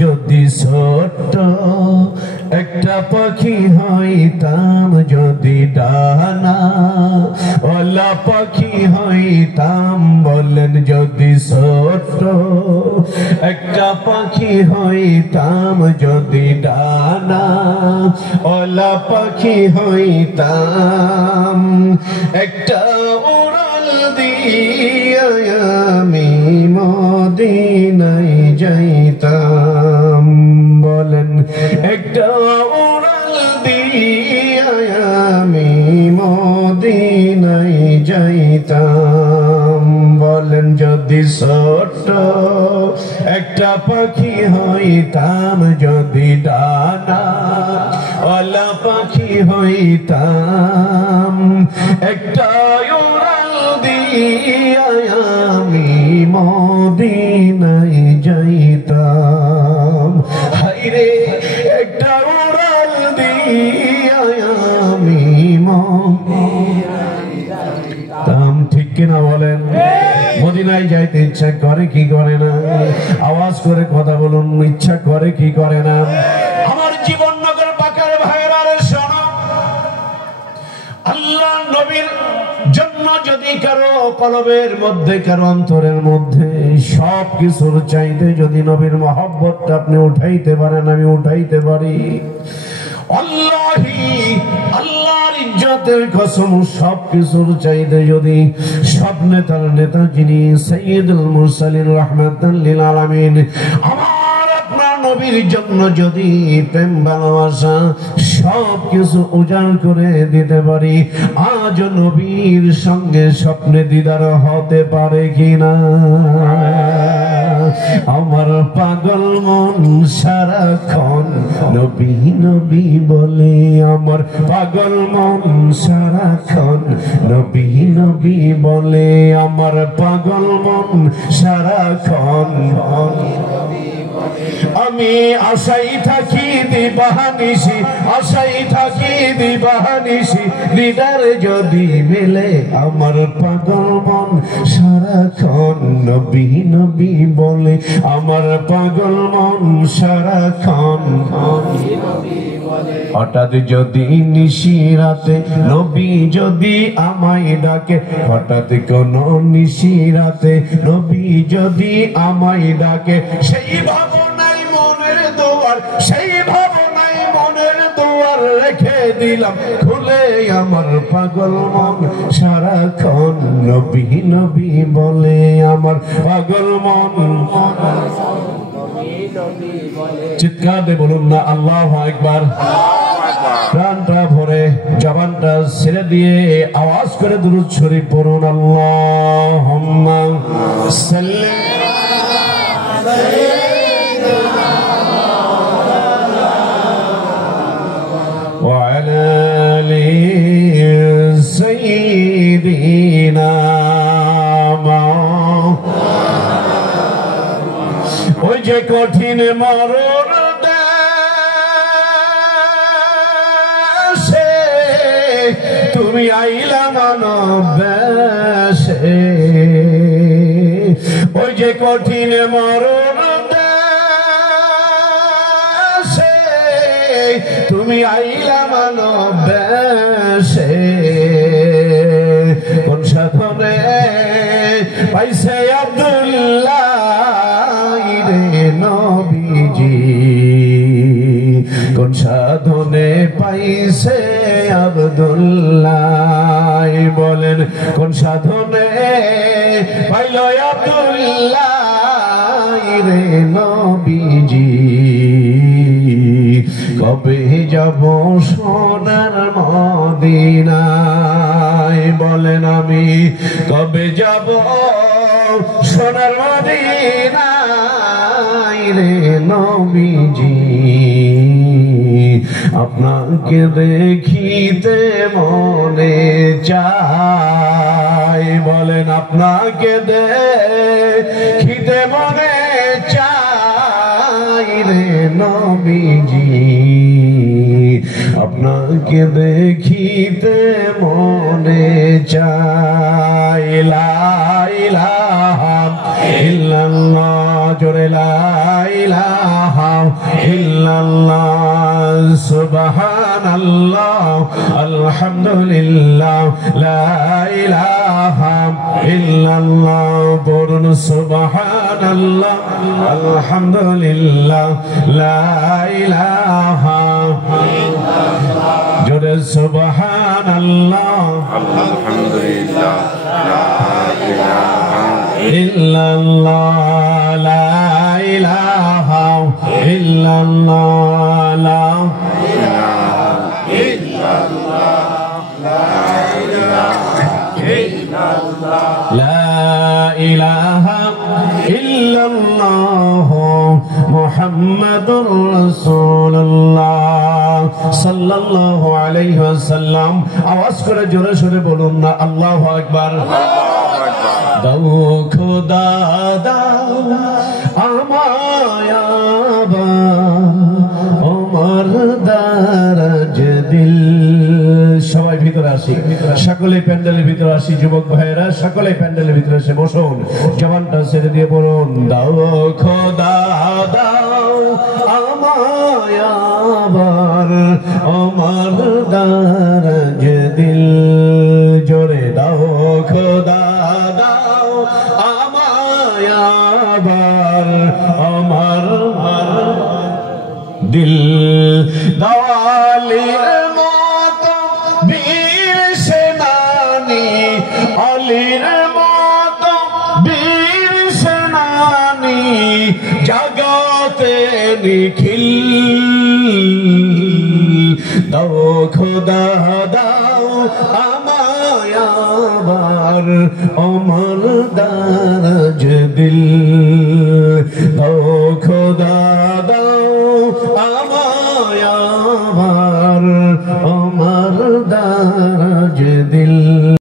যদি ছোট্ট একটা পাখি হইতাম, যদি ডানা ওলা পাখি হইতাম। বলেন যদি ছোট্ট একটা পাখি হইতাম, যদি ডানা ওলা পাখি হইতাম। একটা উড়াল দিয়া আমি মদিনায় যাইতাম। বলেন একটা উড়াল দিয়া আমি মদিনায় যাইতাম। বলেন যদি ছোট্ট একটা পাখি হইতাম, যদি ডানা ওলা পাখি হইতাম। একটা উড়াল দিয়া আমি মদিনায় যাইতাম। হায়রে একটা উড়াল দিয়া আমি মদিনায় যাইতাম। ঠিক কিনা বলেন? মদিনায় যাইতে ইচ্ছা করে কি করে না? আওয়াজ করে কথা বলুন, ইচ্ছা করে কি করে না? আমার জীবন নগর বাঁকার ভাইরা রে শোনো, আল্লাহ নবীর জন্য যদি কারো কলবের মধ্যে, কারো অন্তরের মধ্যে সব কিছুর চাইতে যদি নবীর মহব্বতটা আপনি উঠাইতে পারেন, আমি উঠাইতে পারি, আল্লাহি আল্লাহর ইজ্জতের কসম, সব কিছুর চাইতে যদি সব নেতার নেতা যিনি সাইয়্যিদুল মুরসালিন রাহমাতাল লিল আলামিন আমার আপনার নবীর জন্য যদি প্রেম ভালোবাসা সব কিছু উজাড় করে দিতে পারি, আজ নবীর সঙ্গে স্বপ্নে দিদার হতে পারে কিনা? আমার পাগল মন সারাক্ষণ নবী নবী বলে, আমার পাগল মন সারাক্ষণ নবী নবী বলে, আমার পাগল মন সারাক্ষণ। আমি আশাই থাকি দিবানিশি, আশাই থাকি দিবানিশি, দিদার যদি মেলে আমার পাগল মন সারাক্ষণ নবী নবী বলে, আমার পাগল মন সারাক্ষণ। হঠাৎ যদি নিশিরাতে নবী যদি আমায় ডাকে, হঠাৎ কোন নিশিরাতে নবী যদি আমায় ডাকে, সেই ভাবনাই মনের দুয়ার, সেই ভাবনাই মনের দুয়ার রেখে দিলাম খুলে, আমার পাগল মন সারাক্ষণ নবী নবী বলে, আমার পাগল মন। চিৎকার দিয়ে বলুন না আল্লাহু আকবার। প্রাণটা ভরে জবানটা ছেড়ে দিয়ে আওয়াজ করে দুরূদ শরীফ পড়ুন, আল্লাহুম্মা সাল্লি ওয়া আলা আলি সাইয়্যিদিনা। ওই যে কঠিন মরণ দেশে তুমি আইলা মানব বেশে, ওই যে কঠিন মরণ দেশে তুমি আইলা মানব বেশে, কোন সাধনে পাইছে আব্দুল্লাহ নবীজি, কোন সাধনে পাইছে আব্দুল্লাহ? বলেন কোন সাধনে পাইল আব্দুল্লাহ রে নবীজি? কবে যাব সোনার মদিনায়? বলেন আমি কবে যাব সোনার মদিনায় রে নবীজি? আপনাকে দেখিতে মনে চায়, বলেন আপনাকে দেখিতে মনে চায় রে নবীজি, আপনাকে দেখিতে মনে চায়। লা ইলাহা ইল্লাল্লাহ, জোরে লা ইলাহা ইল্লাল্লাহ সুবহানাল্লাহ আলহামদুলিল্লাহ লা ইলাহা ইল্লাল্লাহ বলুন সুবহানাল্লাহ আলহামদুলিল্লাহ লা ইলাহা ইল্লাল্লাহ জোরে সুবহানাল্লাহ আলহামদুলিল্লাহ লা ইলাহা ইল্লাল্লাহ লা ইলাহা ইল্লাল্লাহ লা ইলাহা ইল্লাল্লাহ লা ইলাহা ইল্লাল্লাহ মুহাম্মাদুর রাসূলুল্লাহ সাল্লাল্লাহু আলাইহি ওয়াসাল্লাম আওয়াজ করে জোরে সোরে বলুন না আল্লাহু আকবার দাও খোদা দাও আমায় ওমর দারাজ দিল সবাই ভিতরে আসি সকলে প্যান্ডেলের ভিতরে আসি যুবক ভাইয়েরা সকলে প্যান্ডেলের ভিতরে এসে বসুন জবানটা ছেড়ে দিয়ে বলুন দাও খোদা দাও আমায় ওমর দারাজ দিল জোরে দাও খোদা দাও আমায় ওমর দিল দাওয়ালির মতো বীর সেনানি আলীর মতো বীর সেনানি জগতে নিখিল দাও খোদা দাও আমায় ওমর দারাজ দিল দাও খোদা দাও আমায় ওমর দারাজ দিল